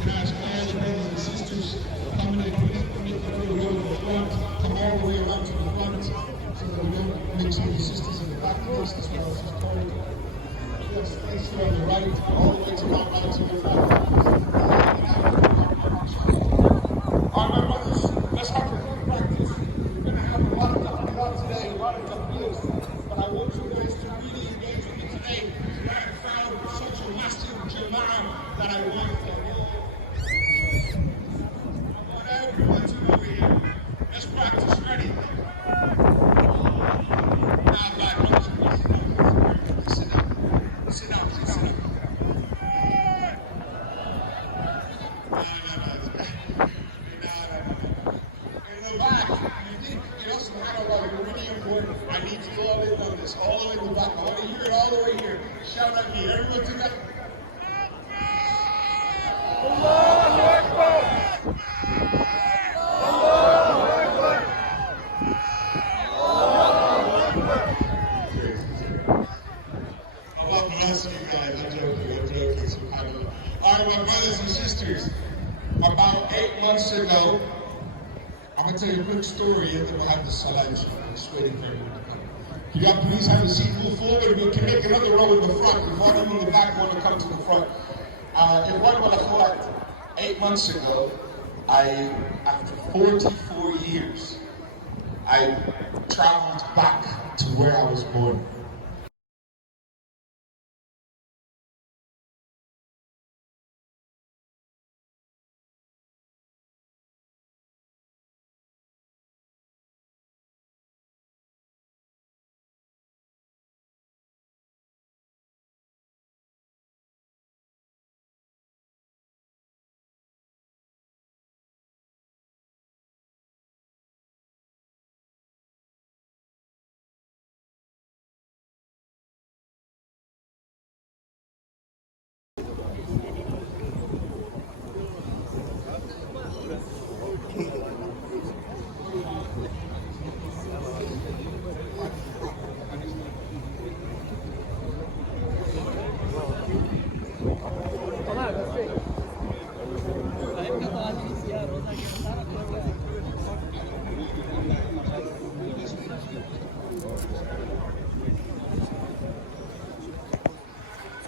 can ask all the brothers and sisters coming in, come to the front, come all the way around to the front, so that we don't mix with the sisters in the back first as well as the forward. Just place you on the right, all the way to my right to the front. All right, my brothers, let's have a good practice. We're going to have a lot of takbirah today, a lot of takbirs, but I want you guys to really engage with me today. I have found such a massive jama'ah that I want to everyone to over here. Let's practice. Ready? Now, God, brothers, sit down. Sit down. Sit down. No. In the back, you think, subhanAllah, you're really important. I need to go all in on this, all in the back. I want to hear it all the way here. Shout at me. Everyone together. Allahu Akbar! Alright, my brothers and sisters, about 8 months ago, I'm going to tell you a quick story and then we'll have the salah. I'm just waiting for everyone to come. Can y'all please have a seat, move forward, we can make another row in the front. If one of you in the back want to come to the front. In one of 8 months ago, after 44 years, I traveled back to where I was born.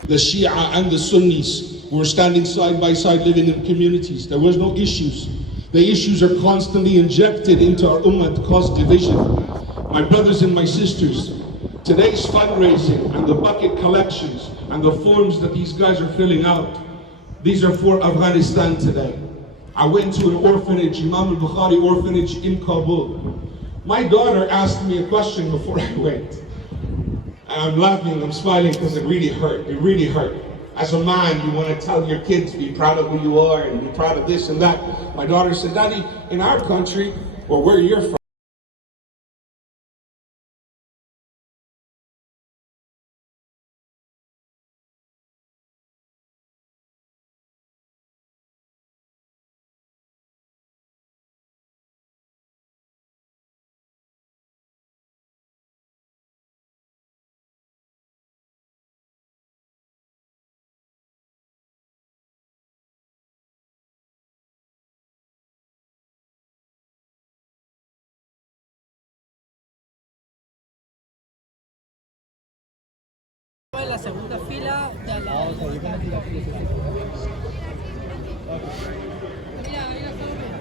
The Shia and the Sunnis were standing side by side living in communities. There was no issues. The issues are constantly injected into our ummah to cause division. My brothers and my sisters, today's fundraising and the bucket collections and the forms that these guys are filling out, these are for Afghanistan today. I went to an orphanage, Imam al-Bukhari orphanage in Kabul. My daughter asked me a question before I went. I'm laughing, I'm smiling because it really hurt. It really hurt. As a man, you want to tell your kids, be proud of who you are and be proud of this and that. My daughter said, Daddy, in our country, or where you're from, en la segunda fila de al lado. Mira, mira,